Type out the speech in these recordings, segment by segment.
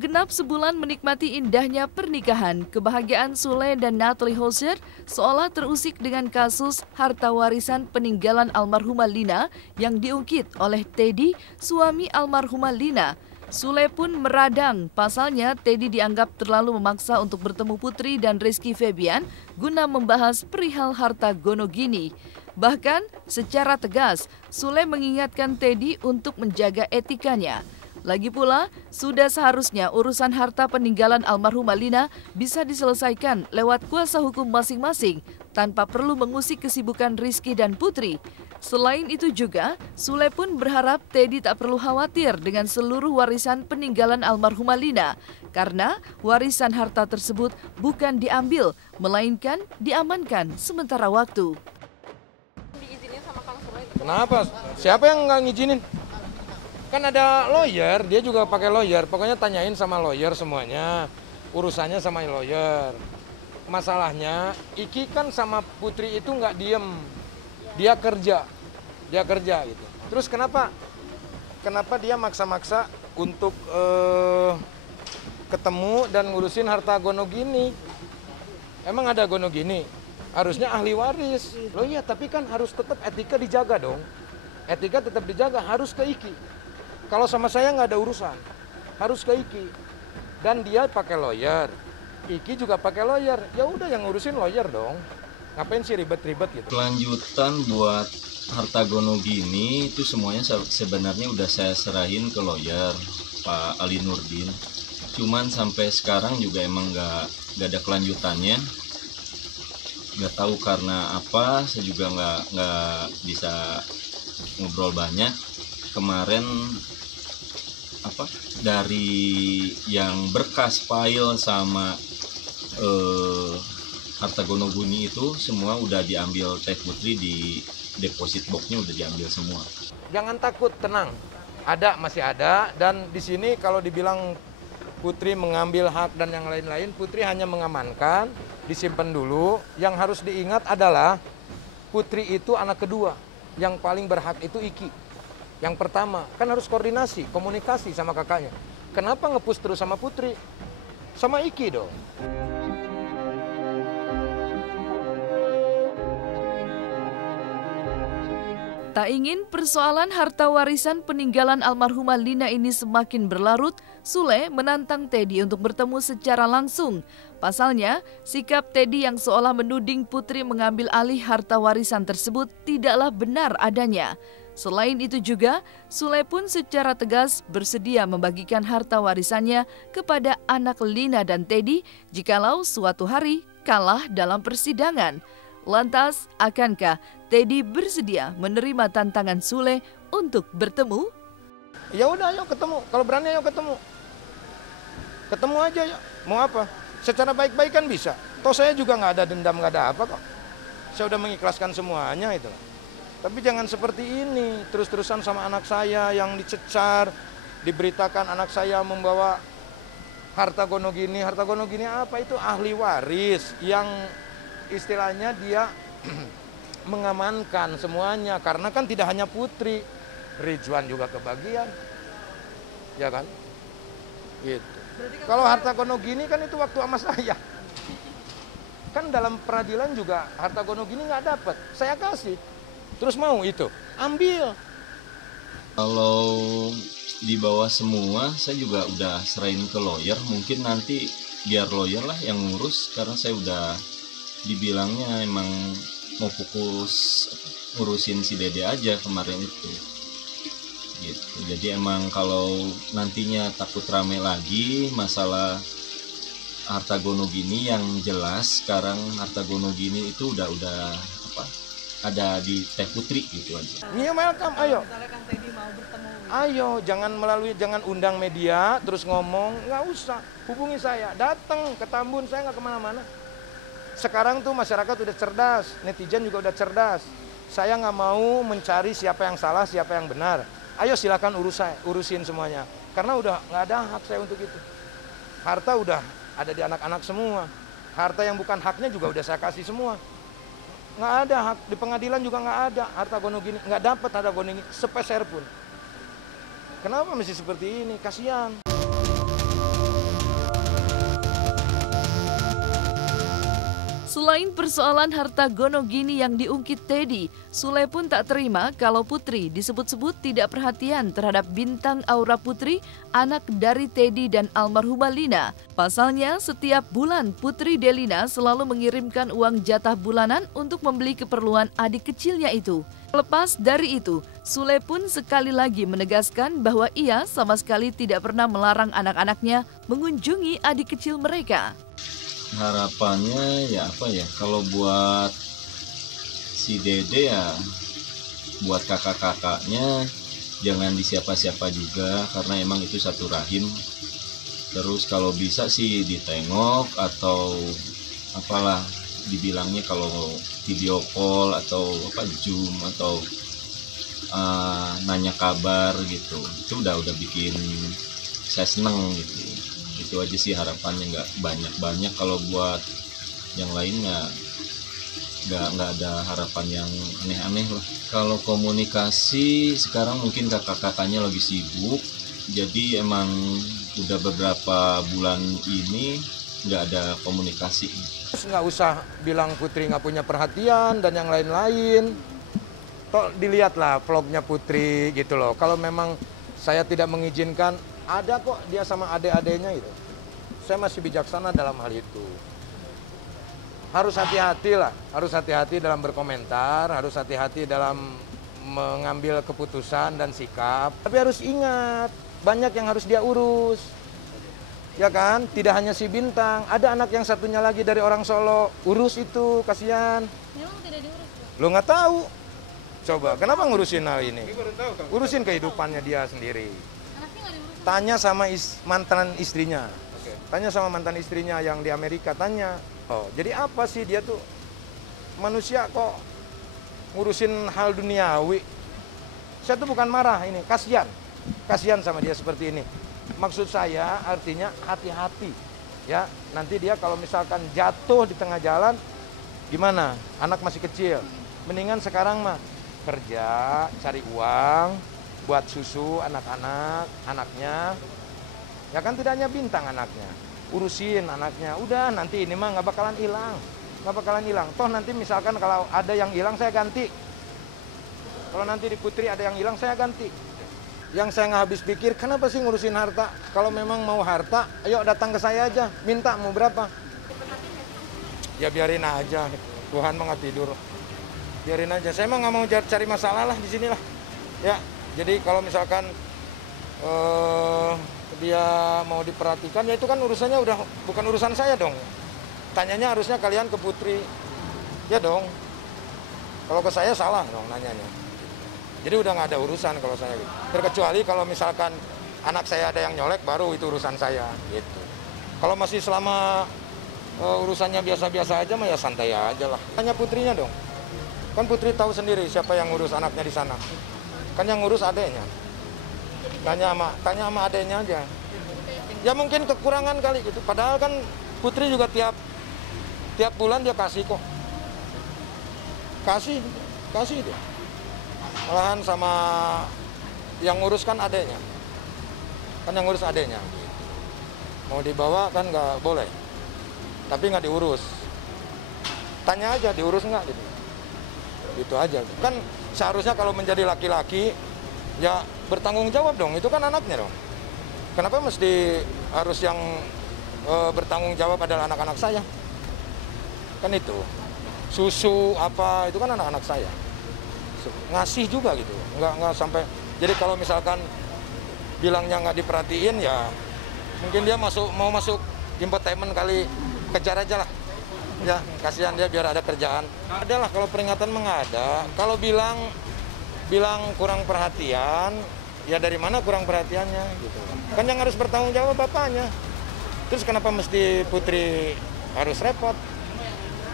genap sebulan menikmati indahnya pernikahan, kebahagiaan Sule dan Natalie Holzer seolah terusik dengan kasus harta warisan peninggalan almarhumah Lina yang diungkit oleh Teddy, suami almarhumah Lina. Sule pun meradang, pasalnya Teddy dianggap terlalu memaksa untuk bertemu Putri dan Rizky Febian guna membahas perihal harta gonogini. Bahkan secara tegas, Sule mengingatkan Teddy untuk menjaga etikanya. Lagi pula, sudah seharusnya urusan harta peninggalan almarhumah Lina bisa diselesaikan lewat kuasa hukum masing-masing tanpa perlu mengusik kesibukan Rizky dan Putri. Selain itu juga, Sule pun berharap Teddy tak perlu khawatir dengan seluruh warisan peninggalan almarhumah Lina karena warisan harta tersebut bukan diambil, melainkan diamankan sementara waktu. Diizinin sama Kang Sule. Kenapa? Siapa yang nggak ngizinin? Kan ada lawyer, dia juga pakai lawyer. Pokoknya tanyain sama lawyer semuanya. Urusannya sama lawyer. Masalahnya, Iki kan sama Putri itu nggak diem. Dia kerja gitu. Terus kenapa dia maksa-maksa untuk ketemu dan ngurusin harta gonogini? Emang ada gonogini? Harusnya ahli waris. Loh iya, tapi kan harus tetap etika dijaga dong. Etika tetap dijaga, harus ke Iki. Kalau sama saya nggak ada urusan, harus ke Iki. Dan dia pakai lawyer, Iki juga pakai lawyer. Ya udah yang ngurusin lawyer dong. Ngapain sih ribet-ribet gitu? Kelanjutan buat harta gonogini itu semuanya sebenarnya udah saya serahin ke lawyer Pak Ali Nurdin. Cuman sampai sekarang juga emang nggak ada kelanjutannya. Nggak tahu karena apa, saya juga nggak bisa ngobrol banyak. Kemarin dari yang berkas file sama harta gonogini itu semua udah diambil Teh Putri, di deposit boxnya udah diambil semua. Jangan takut, tenang. Masih ada, dan di sini kalau dibilang Putri mengambil hak dan yang lain-lain, Putri hanya mengamankan, disimpan dulu. Yang harus diingat adalah Putri itu anak kedua, yang paling berhak itu Iki. Yang pertama, kan harus koordinasi, komunikasi sama kakaknya. Kenapa nge-push terus sama Putri? Sama Iki dong. Tak ingin persoalan harta warisan peninggalan almarhumah Lina ini semakin berlarut, Sule menantang Teddy untuk bertemu secara langsung. Pasalnya, sikap Teddy yang seolah menuding Putri mengambil alih harta warisan tersebut tidaklah benar adanya. Selain itu juga, Sule pun secara tegas bersedia membagikan harta warisannya kepada anak Lina dan Teddy jikalau suatu hari kalah dalam persidangan. Lantas, akankah Teddy bersedia menerima tantangan Sule untuk bertemu? Ya udah, ayo ketemu. Kalau berani ayo ketemu. Ketemu aja ya. Mau apa? Secara baik-baik kan bisa. Toh saya juga nggak ada dendam, nggak ada apa kok. Saya udah mengikhlaskan semuanya itu. Tapi jangan seperti ini, terus-terusan sama anak saya yang dicecar, diberitakan anak saya membawa harta gonogini. Harta gonogini apa? Itu ahli waris yang istilahnya dia mengamankan semuanya. Karena kan tidak hanya Putri, Ridwan juga kebagian. Ya kan? Gitu. Kalau harta gonogini kan itu waktu sama saya. Kan dalam peradilan juga harta gonogini nggak dapat, saya kasih. Terus mau itu, ambil. Kalau di bawah semua, saya juga udah serahin ke lawyer. Mungkin nanti biar lawyer lah yang ngurus, karena saya udah dibilangnya emang mau fokus ngurusin si Dede aja kemarin itu. Gitu. Jadi emang kalau nantinya takut rame lagi masalah harta gonogini, yang jelas sekarang harta gonogini itu udah ada di Teh Putri gitu aja. Iya, welcome, ayo. Ayo, jangan undang media terus ngomong, nggak usah. Hubungi saya, datang ke Tambun, saya nggak kemana-mana. Sekarang tuh masyarakat udah cerdas, netizen juga udah cerdas. Saya nggak mau mencari siapa yang salah, siapa yang benar. Ayo silakan urusin semuanya. Karena udah nggak ada hak saya untuk itu. Harta udah ada di anak-anak semua. Harta yang bukan haknya juga udah saya kasih semua. Nggak ada hak, di pengadilan juga nggak ada harta gonogini, nggak dapat harta gonogini sepeser pun. Kenapa mesti seperti ini? Kasihan. Selain persoalan harta gono gini yang diungkit Teddy, Sule pun tak terima kalau Putri disebut-sebut tidak perhatian terhadap bintang Aura Putri, anak dari Teddy dan almarhumah Lina. Pasalnya, setiap bulan Putri Delina selalu mengirimkan uang jatah bulanan untuk membeli keperluan adik kecilnya itu. Lepas dari itu, Sule pun sekali lagi menegaskan bahwa ia sama sekali tidak pernah melarang anak-anaknya mengunjungi adik kecil mereka. Harapannya ya apa ya, kalau buat si Dede ya buat kakak-kakaknya jangan disiapa-siapa juga karena emang itu satu rahim. Terus kalau bisa sih ditengok atau apalah dibilangnya kalau video call atau apa Zoom atau nanya kabar gitu. Itu udah bikin saya seneng gitu. Itu aja sih harapannya, nggak banyak-banyak. Kalau buat yang lainnya nggak ada harapan yang aneh-aneh lah. Kalau komunikasi sekarang mungkin kakak-kakaknya lagi sibuk, jadi emang udah beberapa bulan ini nggak ada komunikasi. Nggak usah bilang Putri nggak punya perhatian dan yang lain-lain. Toh dilihatlah vlognya Putri gitu loh. Kalau memang saya tidak mengizinkan, ada kok dia sama adik-adiknya itu. Saya masih bijaksana dalam hal itu. Harus hati-hati lah, harus hati-hati dalam berkomentar, harus hati-hati dalam mengambil keputusan dan sikap. Tapi harus ingat, banyak yang harus dia urus. Ya kan, tidak hanya si Bintang, ada anak yang satunya lagi dari orang Solo, urus itu, kasihan. Memang tidak diurus, Pak? Lo nggak tahu. Coba, kenapa ngurusin hal ini? Urusin kehidupannya dia sendiri. Tanya sama mantan istrinya. Tanya sama mantan istrinya yang di Amerika, tanya. Oh, jadi apa sih dia tuh manusia kok ngurusin hal duniawi? Saya tuh bukan marah ini, kasihan. Kasihan sama dia seperti ini. Maksud saya artinya hati-hati. Ya, nanti dia kalau misalkan jatuh di tengah jalan gimana? Anak masih kecil. Mendingan sekarang mah kerja, cari uang, buat susu anak-anak, anaknya. Ya kan tidak hanya Bintang anaknya, urusin anaknya. Udah nanti ini mah nggak bakalan hilang, nggak bakalan hilang. Toh nanti misalkan kalau ada yang hilang saya ganti. Kalau nanti di Putri ada yang hilang saya ganti. Yang saya nggak habis pikir, kenapa sih ngurusin harta? Kalau memang mau harta, ayo datang ke saya aja, minta mau berapa? Ya biarin aja, Tuhan mah nggak tidur. Biarin aja, saya mah nggak mau cari masalah lah di sini lah. Ya, jadi kalau misalkan dia mau diperhatikan, ya itu kan urusannya udah bukan urusan saya dong. Tanyanya harusnya kalian ke Putri, ya dong. Kalau ke saya salah dong nanyanya. Jadi udah nggak ada urusan kalau saya. Terkecuali kalau misalkan anak saya ada yang nyolek, baru itu urusan saya. Gitu. Kalau masih selama urusannya biasa-biasa aja, mah ya santai aja lah. Tanya Putrinya dong. Kan Putri tahu sendiri siapa yang ngurus anaknya di sana. Kan yang ngurus adeknya. Tanya sama adeknya aja. Ya mungkin kekurangan kali gitu. Padahal kan Putri juga tiap bulan dia kasih kok. Kasih dia. Malahan sama yang ngurus kan adeknya. Kan yang ngurus adeknya. Mau dibawa kan nggak boleh. Tapi nggak diurus. Tanya aja diurus nggak gitu. Gitu aja. Kan seharusnya kalau menjadi laki-laki ya bertanggung jawab dong, itu kan anaknya dong. Kenapa mesti harus yang bertanggung jawab adalah anak-anak saya? Kan itu. Susu apa itu kan anak-anak saya. Ngasih juga gitu. Nggak sampai. Jadi kalau misalkan bilangnya nggak diperhatiin ya mungkin dia mau masuk infotainment kali, kejar aja lah. Ya, kasihan dia biar ada kerjaan. Ada lah kalau peringatan mengada. Kalau bilang kurang perhatian, ya dari mana kurang perhatiannya gitu. Kan yang harus bertanggung jawab bapaknya. Terus kenapa mesti Putri harus repot?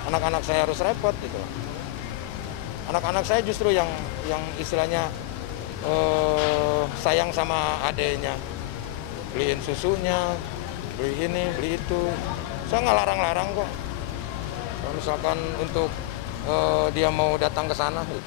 Anak-anak saya harus repot gitu. Anak-anak saya justru yang istilahnya sayang sama adeknya. Beliin susunya, beli ini, beli itu. Saya nggak larang-larang kok. Kalau misalkan untuk dia mau datang ke sana gitu.